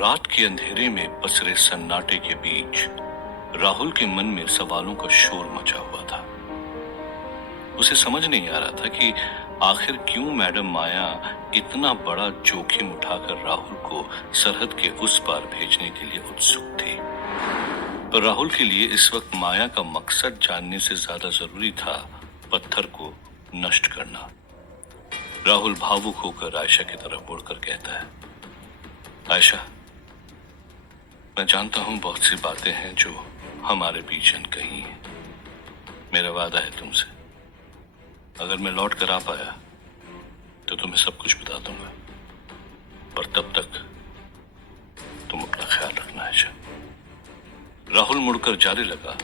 रात के अंधेरे में पसरे सन्नाटे के बीच राहुल के मन में सवालों का शोर मचा हुआ था। उसे समझ नहीं आ रहा था कि आखिर क्यों मैडम माया इतना बड़ा जोखिम उठाकर राहुल को सरहद के उस पार भेजने के लिए उत्सुक थी। पर राहुल के लिए इस वक्त माया का मकसद जानने से ज्यादा जरूरी था पत्थर को नष्ट करना। राहुल भावुक होकर आयशा की तरफ मुड़कर कहता है, आयशा, मैं जानता हूं बहुत सी बातें हैं जो हमारे बीच अनकही हैं। मेरा वादा है तुमसे, अगर मैं लौट कर आ पाया तो तुम्हें सब कुछ बता दूंगा, पर तब तक तुम अपना ख्याल रखना आयशा। राहुल मुड़कर जाने लगा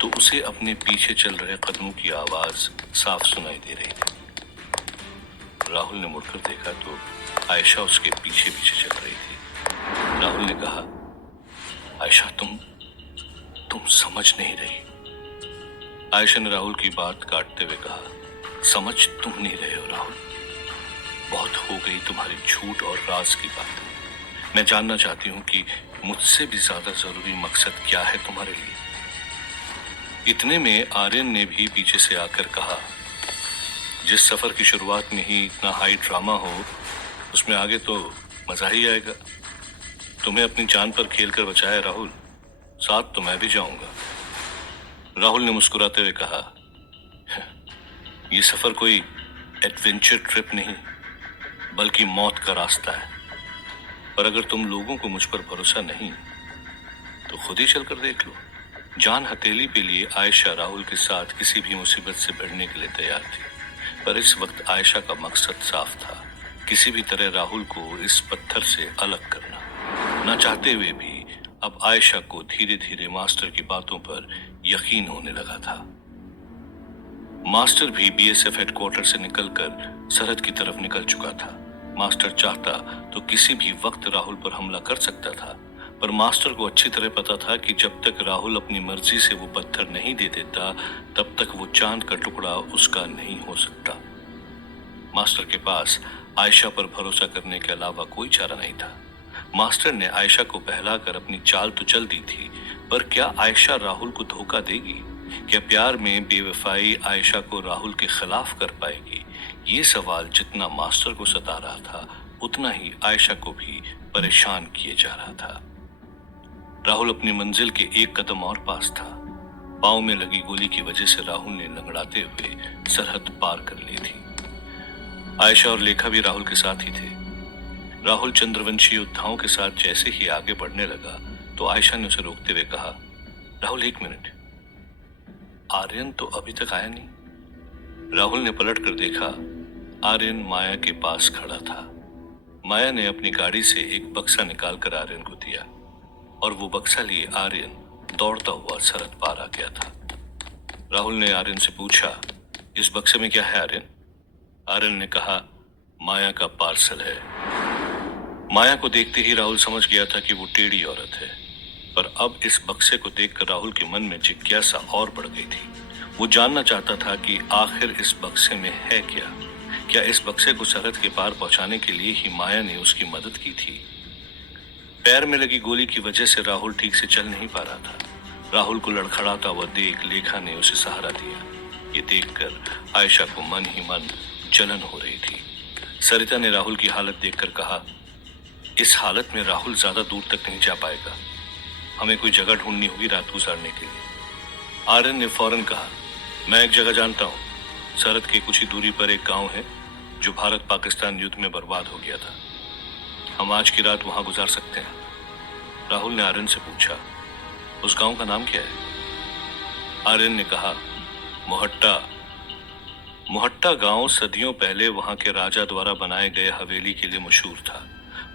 तो उसे अपने पीछे चल रहे कदमों की आवाज साफ सुनाई दे रही थी। राहुल ने मुड़कर देखा तो आयशा उसके पीछे पीछे चल रही थी। राहुल ने कहा, आयशा, तुम समझ नहीं रही। आयशा ने राहुल की बात काटते हुए कहा, समझ तुम नहीं रहे हो राहुल। बहुत हो गई तुम्हारी झूठ और राज की बात। मैं जानना चाहती हूं कि मुझसे भी ज्यादा जरूरी मकसद क्या है तुम्हारे लिए। इतने में आर्यन ने भी पीछे से आकर कहा, जिस सफर की शुरुआत में ही इतना हाई ड्रामा हो उसमें आगे तो मजा ही आएगा। तुम्हें अपनी जान पर खेलकर बचाया राहुल, साथ तो मैं भी जाऊंगा। राहुल ने मुस्कुराते हुए कहा, यह सफर कोई एडवेंचर ट्रिप नहीं बल्कि मौत का रास्ता है। पर अगर तुम लोगों को मुझ पर भरोसा नहीं तो खुद ही चलकर देख लो। जान हथेली पे लिए आयशा राहुल के साथ किसी भी मुसीबत से भिड़ने के लिए तैयार थी। पर इस वक्त आयशा का मकसद साफ था, किसी भी तरह राहुल को इस पत्थर से अलग करना। ना चाहते हुए भी अब आयशा को धीरे धीरे मास्टर की बातों पर यकीन होने लगा था। मास्टर भी बीएसएफ हेडक्वार्टर से निकलकर सरहद की तरफ निकल चुका था। मास्टर चाहता तो किसी भी वक्त राहुल पर हमला कर सकता था, पर मास्टर को अच्छी तरह पता था कि जब तक राहुल अपनी मर्जी से वो पत्थर नहीं दे देता तब तक वो चांद का टुकड़ा उसका नहीं हो सकता। मास्टर के पास आयशा पर भरोसा करने के अलावा कोई चारा नहीं था। मास्टर ने आयशा को बहलाकर अपनी चाल तो चल दी थी, पर क्या आयशा राहुल को धोखा देगी? क्या प्यार में बेवफाई आयशा को राहुल के खिलाफ कर पाएगी? ये सवाल जितना मास्टर को सता रहा था उतना ही आयशा को भी परेशान किए जा रहा था। राहुल अपनी मंजिल के एक कदम और पास था। पांव में लगी गोली की वजह से राहुल ने लंगड़ाते हुए सरहद पार कर ली थी। आयशा और लेखा भी राहुल के साथ ही थे। राहुल चंद्रवंशी योद्धाओं के साथ जैसे ही आगे बढ़ने लगा तो आयशा ने उसे रोकते हुए कहा, राहुल, एक मिनट, आर्यन तो अभी तक आया नहीं। राहुल ने पलट कर देखा, आर्यन माया के पास खड़ा था। माया ने अपनी गाड़ी से एक बक्सा निकालकर आर्यन को दिया और वो बक्सा लिए आर्यन दौड़ता हुआ सरहद पार आ गया था। राहुल ने आर्यन से पूछा, इस बक्से में क्या है आर्यन? आर्यन ने कहा, माया का पार्सल है। माया को देखते ही राहुल समझ गया था कि वो टेढ़ी औरत है, पर अब इस बक्से को देखकर राहुल के मन में जिज्ञासा और बढ़ गई थी। वो जानना चाहता था कि आखिर इस बक्से में है क्या। क्या इस बक्से को सरहद के पार पहुंचाने के लिए ही माया ने उसकी मदद की थी? पैर में लगी गोली की वजह से राहुल ठीक से चल नहीं पा रहा था। राहुल को लड़खड़ाता हुआ देख लेखा ने उसे सहारा दिया। ये देखकर आयशा को मन ही मन जलन हो रही थी। सरिता ने राहुल की हालत देखकर कहा, इस हालत में राहुल ज्यादा दूर तक नहीं जा पाएगा, हमें कोई जगह ढूंढनी होगी रात गुजारने के लिए। आर्यन ने फौरन कहा, मैं एक जगह जानता हूँ। सरहद के कुछ ही दूरी पर एक गांव है जो भारत पाकिस्तान युद्ध में बर्बाद हो गया था। हम आज की रात वहां गुजार सकते हैं। राहुल ने आर्यन से पूछा, उस गांव का नाम क्या है? आर्यन ने कहा, मोहट्टा। मोहट्टा गांव सदियों पहले वहां के राजा द्वारा बनाए गए हवेली के लिए मशहूर था,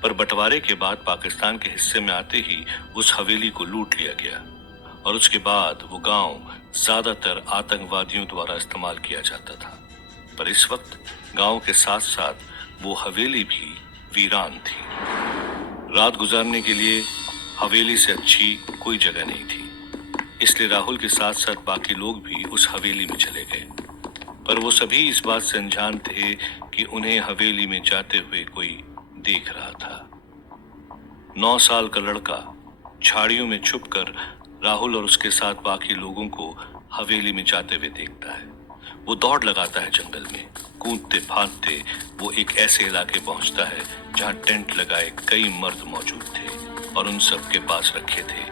पर बंटवारे के बाद पाकिस्तान के हिस्से में आते ही उस हवेली को लूट लिया गया और उसके बाद वो गांव ज्यादातर आतंकवादियों द्वारा इस्तेमाल किया जाता था। पर इस वक्त गांव के साथ साथ वो हवेली भी वीरान थी। रात गुजारने के लिए हवेली से अच्छी कोई जगह नहीं थी, इसलिए राहुल के साथ साथ बाकी लोग भी उस हवेली में चले गए। पर वो सभी इस बात से अनजान थे कि उन्हें हवेली में जाते हुए कोई देख रहा था। 9 साल का लड़का झाड़ियों में छुपकर राहुल और उसके साथ बाकी लोगों को हवेली में जाते हुए देखता है। वो दौड़ लगाता है जंगल में। कूदते फांदते वो एक ऐसे इलाके पहुंचता है जहां टेंट लगाए कई मर्द मौजूद थे और उन सब के पास रखे थे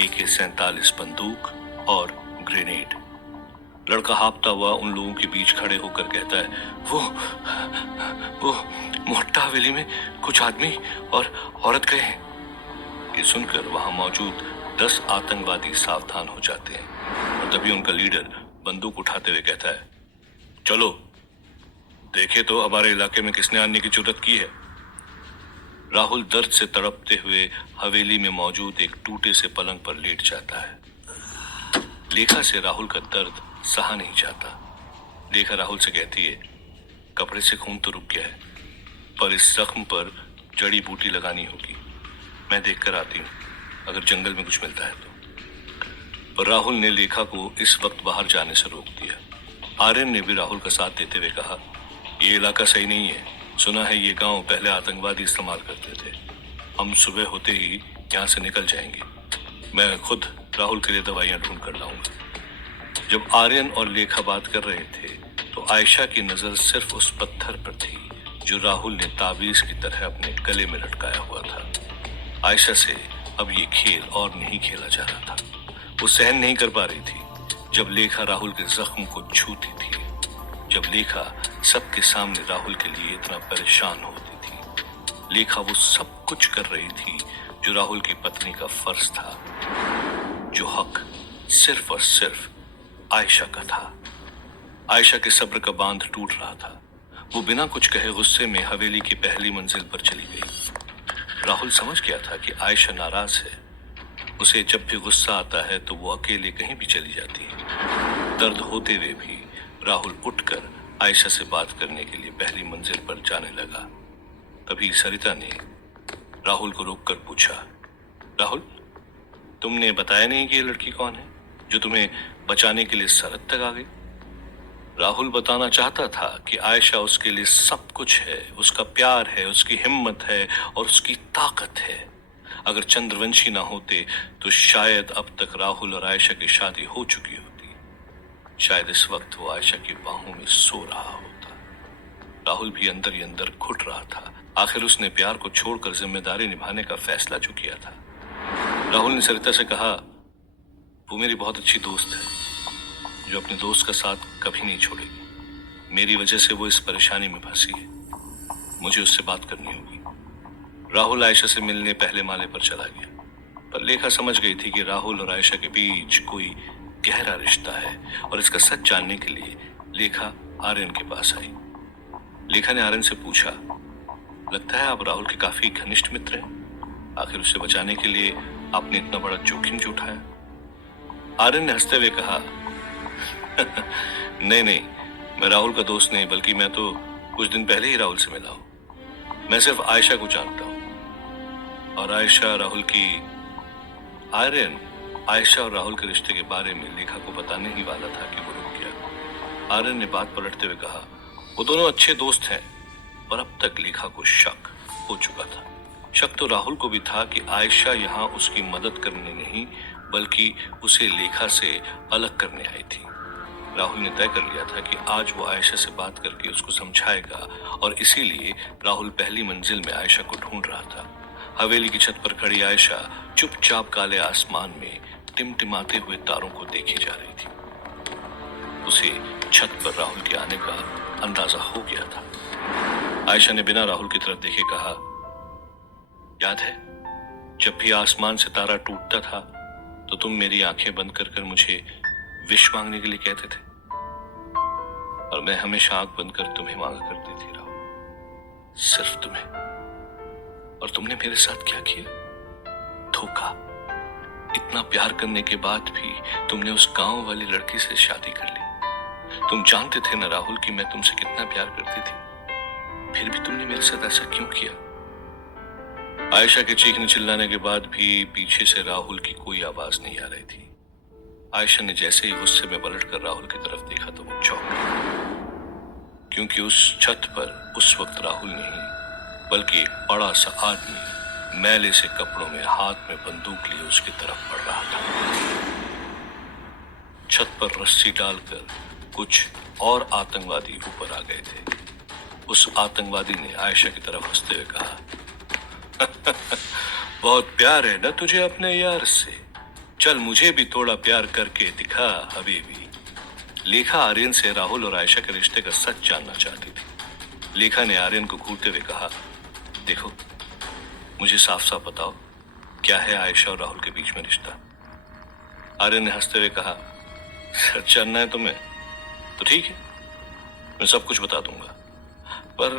AK-47 बंदूक और ग्रेनेड। लड़का हाँफता हुआ उन लोगों के बीच खड़े होकर कहता है, वो मोहट्टा हवेली में कुछ आदमी और औरत गए हैं। ये सुनकर वहां मौजूद 10 आतंकवादी सावधान हो जाते हैं और तभी उनका लीडर बंदूक उठाते हुए कहता है, चलो देखे तो हमारे इलाके में किसने आने की जुर्रत की है। राहुल दर्द से तड़पते हुए हवेली में मौजूद एक टूटे से पलंग पर लेट जाता है। लेखा से राहुल का दर्द सहा नहीं जाता। लेखा राहुल से कहती है, कपड़े से खून तो रुक गया है, पर इस जख्म पर जड़ी बूटी लगानी होगी। मैं देखकर आती हूँ, अगर जंगल में कुछ मिलता है तो। पर राहुल ने लेखा को इस वक्त बाहर जाने से रोक दिया। आर्यन ने भी राहुल का साथ देते हुए कहा, ये इलाका सही नहीं है। सुना है ये गांव पहले आतंकवादी इस्तेमाल करते थे। हम सुबह होते ही यहाँ से निकल जाएंगे। मैं खुद राहुल के लिए दवाइयाँ ढूंढ कर लाऊंगा। जब आर्यन और लेखा बात कर रहे थे तो आयशा की नजर सिर्फ उस पत्थर पर थी जो राहुल ने ताबीज की तरह अपने गले में लटकाया हुआ था। आयशा से अब ये खेल और नहीं खेला जा रहा था। वो सहन नहीं कर पा रही थी जब लेखा राहुल के जख्म को छूती थी, जब लेखा सबके सामने राहुल के लिए इतना परेशान होती थी। लेखा वो सब कुछ कर रही थी जो राहुल की पत्नी का फर्ज था, जो हक सिर्फ और सिर्फ आयशा का था। आयशा के सब्र का बांध टूट रहा था। वो बिना कुछ कहे गुस्से में हवेली की पहली मंजिल पर चली गई। राहुल समझ गया था कि आयशा नाराज है। उसे जब भी गुस्सा आता है तो वो अकेले कहीं भी चली जाती है। दर्द होते हुए भी राहुल उठकर आयशा से बात करने के लिए पहली मंजिल पर जाने लगा। तभी सरिता ने राहुल को रोककर पूछा, राहुल, तुमने बताया नहीं कि ये लड़की कौन है जो तुम्हें बचाने के लिए सरहद तक आ गई। राहुल बताना चाहता था कि आयशा उसके लिए सब कुछ है, उसका प्यार है, उसकी हिम्मत है और उसकी ताकत है। अगर चंद्रवंशी ना होते तो शायद अब तक राहुल और आयशा की शादी हो चुकी होती। शायद इस वक्त वो आयशा की बाहों में सो रहा होता। राहुल भी अंदर ही अंदर घुट रहा था। आखिर उसने प्यार को छोड़कर जिम्मेदारी निभाने का फैसला जो किया था। राहुल ने सरिता से कहा, वो मेरी बहुत अच्छी दोस्त है जो अपने दोस्त का साथ कभी नहीं छोड़ेगी। मेरी वजह से वो इस परेशानी में फंसी है। मुझे उससे बात करनी होगी। राहुल आयशा से मिलने पहले माले पर चला गया, पर लेखा समझ गई थी कि राहुल और आयशा के बीच कोई गहरा रिश्ता है और इसका सच जानने के लिए लेखा आर्यन के पास आई। लेखा ने आर्यन से पूछा, लगता है आप राहुल के काफी घनिष्ठ मित्र हैं। आखिर उसे बचाने के लिए आपने इतना बड़ा जोखिम जो उठाया। आर्यन ने हंसते हुए कहा, नहीं, मैं राहुल का दोस्त नहीं, बल्कि मैं तो कुछ दिन पहले ही राहुल से मिला हूं। मैं सिर्फ आयशा को जानता हूं और आयशा राहुल की। आर्यन आयशा और राहुल के रिश्ते के बारे में लेखा को बताने ही वाला था कि वो रुक गया। आर्यन ने बात पलटते हुए कहा, वो दोनों अच्छे दोस्त हैं, पर अब तक लेखा को शक हो चुका था। शक तो राहुल को भी था कि आयशा यहाँ उसकी मदद करने नहीं बल्कि उसे लेखा से अलग करने आई थी। राहुल ने तय कर लिया था कि आज वो आयशा से बात करके उसको समझाएगा और इसीलिए राहुल पहली मंजिल में आयशा को ढूंढ रहा था। हवेली की छत पर खड़ी आयशा चुपचाप काले आसमान में टिमटिमाते हुए तारों को देखी जा रही थी। उसे छत पर राहुल के आने का अंदाजा हो गया था। आयशा ने बिना राहुल की तरफ देखे कहा, याद है जब भी आसमान से तारा टूटता था तो तुम मेरी आंखें बंद कर मुझे विश मांगने के लिए कहते थे और मैं हमेशा आंख बंद कर तुम्हें मांगा करती थी राहुल, सिर्फ तुम्हें। और तुमने मेरे साथ क्या किया? धोखा। इतना प्यार करने के बाद भी तुमने उस गांव वाली लड़की से शादी कर ली। तुम जानते थे ना राहुल कि मैं तुमसे कितना प्यार करती थी, फिर भी तुमने मेरे साथ ऐसा क्यों किया? आयशा के चीखने चिल्लाने के बाद भी पीछे से राहुल की कोई आवाज नहीं आ रही थी। आयशा ने जैसे ही गुस्से में पलटकर राहुल की तरफ देखा तो वो चौंक गई, क्योंकि उस छत पर उस वक्त राहुल नहीं बल्कि एक बड़ा सा आदमी मैले से कपड़ों में हाथ में बंदूक लिए उसकी तरफ बढ़ रहा था। छत पर रस्सी डालकर कुछ और आतंकवादी ऊपर आ गए थे। उस आतंकवादी ने आयशा की तरफ हंसते हुए कहा, बहुत प्यार है ना तुझे अपने यार से, चल मुझे भी थोड़ा प्यार करके दिखा हबीबी। लेखा आर्यन से राहुल और आयशा के रिश्ते का सच जानना चाहती थी। लेखा ने आर्यन को घूरते हुए कहा, देखो मुझे साफ साफ बताओ, क्या है आयशा और राहुल के बीच में रिश्ता? आर्यन ने हंसते हुए कहा, सच जानना है तुम्हें तो ठीक है, मैं सब कुछ बता दूंगा, पर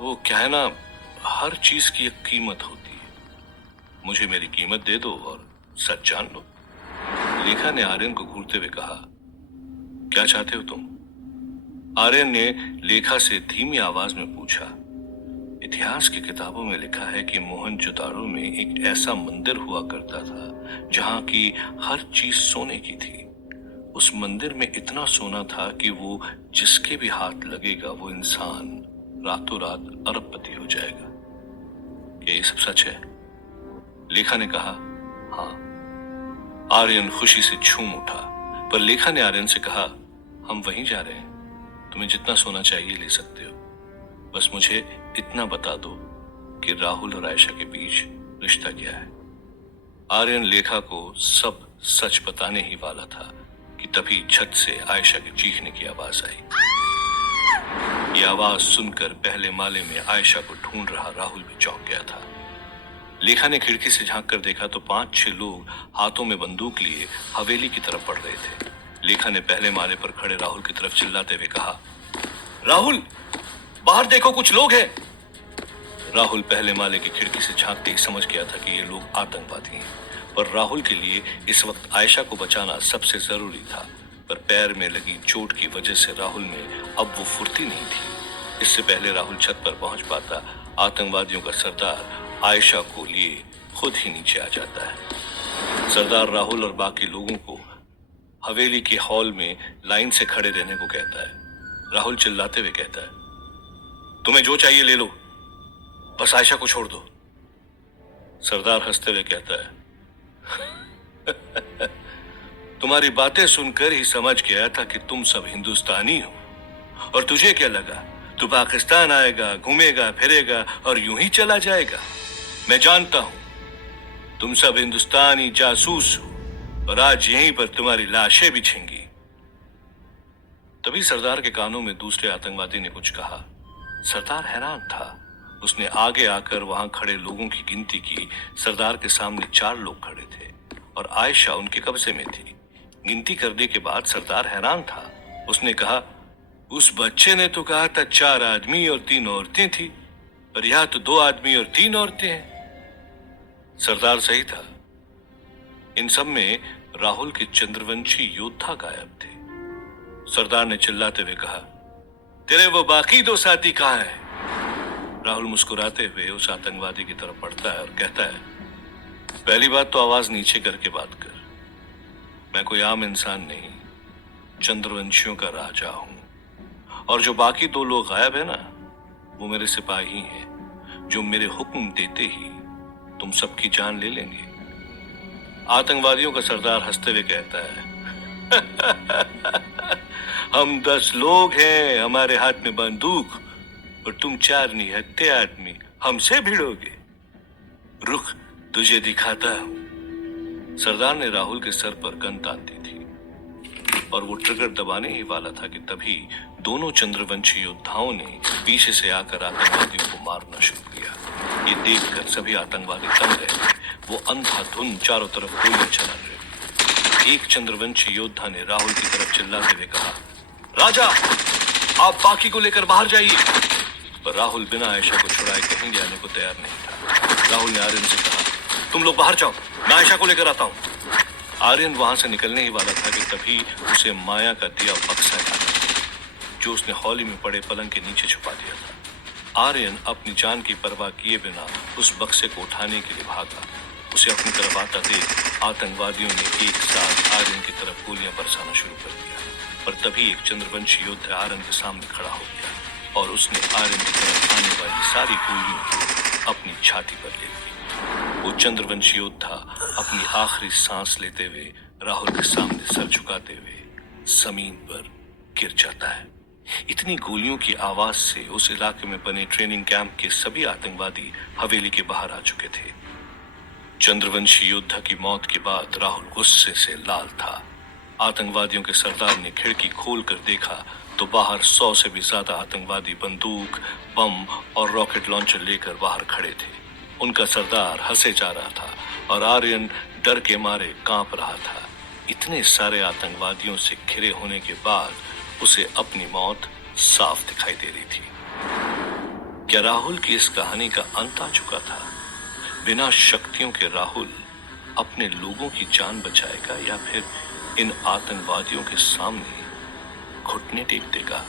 वो क्या है ना, हर चीज की एक कीमत होती है। मुझे मेरी कीमत दे दो और सच जान लो। लेखा ने आर्यन को घूरते हुए कहा, क्या चाहते हो तुम? आर्यन ने लेखा से धीमी आवाज में पूछा, इतिहास की किताबों में लिखा है कि मोहनजोदाड़ो में एक ऐसा मंदिर हुआ करता था जहां की हर चीज सोने की थी। उस मंदिर में इतना सोना था कि वो जिसके भी हाथ लगेगा वो इंसान रातों रात अरबपति हो जाएगा। क्या ये सब सच है? लेखा ने कहा, हाँ। आर्यन खुशी से झूम उठा, पर लेखा ने आर्यन से कहा, हम वहीं जा रहे हैं, तुम्हें जितना सोना चाहिए ले सकते हो, बस मुझे इतना बता दो कि राहुल और आयशा के बीच रिश्ता क्या है। आर्यन लेखा को सब सच बताने ही वाला था कि तभी छत से आयशा के चीखने की आवाज आई। ये आवाज सुनकर पहले माले में आयशा को ढूंढ रहा राहुल भी चौंक गया था। लेखा ने खिड़की से झांक कर देखा तो 5-6 लोग हाथों में बंदूक लिए हवेली की तरफ बढ़ रहे थे। लेखा ने पहले माले पर खड़े राहुल की तरफ चिल्लाते हुए कहा, राहुल बाहर देखो, कुछ लोग हैं। राहुल पहले माले की खिड़की से झांकते ही समझ गया था कि ये लोग आतंकवादी हैं, पर राहुल के लिए इस वक्त आयशा को बचाना सबसे जरूरी था। पर पैर में लगी चोट की वजह से राहुल में अब वो फुर्ती नहीं थी। इससे पहले राहुल छत पर पहुंच पाता, आतंकवादियों का सरदार आयशा को लिए खुद ही नीचे आ जाता है। सरदार राहुल और बाकी लोगों को हवेली के हॉल में लाइन से खड़े रहने को कहता है। राहुल चिल्लाते हुए कहता है, तुम्हें जो चाहिए ले लो, बस आयशा को छोड़ दो। सरदार हंसते हुए कहता है, तुम्हारी बातें सुनकर ही समझ गया था कि तुम सब हिंदुस्तानी हो, और तुझे क्या लगा तू पाकिस्तान आएगा, घूमेगा फिरेगा और यूं ही चला जाएगा? मैं जानता हूं तुम सब हिंदुस्तानी जासूस हो, और आज यहीं पर तुम्हारी लाशें बिछेंगी। तभी सरदार के कानों में दूसरे आतंकवादी ने कुछ कहा। सरदार हैरान था। उसने आगे आकर वहां खड़े लोगों की गिनती की। सरदार के सामने 4 लोग खड़े थे और आयशा उनके कब्जे में थी। गिनती करने के बाद सरदार हैरान था। उसने कहा, उस बच्चे ने तो कहा था 4 आदमी और 3 औरतें थी, पर यहां तो 2 आदमी और 3 औरतें हैं। सरदार सही था। इन सब में राहुल के चंद्रवंशी योद्धा गायब थे। सरदार ने चिल्लाते हुए कहा, तेरे वो बाकी 2 साथी कहां हैं? राहुल मुस्कुराते हुए उस आतंकवादी की तरफ बढ़ता है और कहता है, पहली बात तो आवाज नीचे करके बात कर। मैं कोई आम इंसान नहीं, चंद्रवंशियों का राजा हूं। और जो बाकी 2 लोग गायब है ना, वो मेरे सिपाही हैं, जो मेरे हुक्म देते ही तुम सबकी जान ले लेंगे। आतंकवादियों का सरदार हंसते हुए कहता है, हम 10 लोग हैं, हमारे हाथ में बंदूक, और तुम 4 निहत्थे आदमी हमसे भिड़ोगे? रुख तुझे दिखाता हूं। सरदार ने राहुल के सर पर गन तान दी थी और वो ट्रिगर दबाने ही वाला था कि तभी दोनों चंद्रवंशी योद्धाओं ने पीछे से आकर आतंकवादियों को मारना शुरू किया। ये देखकर सभी आतंकवादी दंग रहे। वो अंधाधुंध चारों तरफ गोलियां चला रहे। एक चंद्रवंशी योद्धा ने राहुल की तरफ चिल्लाते हुए कहा, राजा आप बाकी को लेकर बाहर जाइए। पर राहुल बिना आयशा को छुड़ाए कहीं जाने को तैयार नहीं था। राहुल ने आर्यन से कहा, तुम लोग बाहर जाओ, मैं आयशा को लेकर आता हूं। आर्यन वहां से निकलने ही वाला था कि तभी उसे माया का दिया बक्सा याद, जो उसने हॉली में पड़े पलंग के नीचे छुपा दिया था। आर्यन अपनी जान की परवाह किए बिना उस बक्से को उठाने के लिए भागा। उसे अपनी तरफ आता देख आतंकवादियों ने एक साथ आर्यन की तरफ गोलियां बरसाना शुरू कर दिया। पर तभी एक चंद्रवंशी योद्धा आर्यन के सामने खड़ा हो गया और उसने आर्यन की तरफ आने वाली सारी गोलियों को अपनी छाती पर ले ली। वो चंद्रवंशी योद्धा अपनी आखिरी सांस लेते हुए राहुल के सामने सर झुकाते हुए जमीन पर गिर जाता है। इतनी गोलियों की आवाज से उस इलाके में बने ट्रेनिंग कैंप के सभी आतंकवादी हवेली के बाहर आ चुके थे। चंद्रवंशी योद्धा की मौत के बाद राहुल गुस्से से लाल था। आतंकवादियों के सरदार ने खिड़की खोलकर देखा तो बाहर 100 से भी ज्यादा आतंकवादी बंदूक, बम और रॉकेट लॉन्चर लेकर बाहर खड़े थे। उनका सरदार हंसे जा रहा था और आर्यन डर के मारे कांप रहा था। इतने सारे आतंकवादियों से घिरे होने के बाद उसे अपनी मौत साफ दिखाई दे रही थी। क्या राहुल की इस कहानी का अंत आ चुका था? बिना शक्तियों के राहुल अपने लोगों की जान बचाएगा या फिर इन आतंकवादियों के सामने घुटने टेक देगा?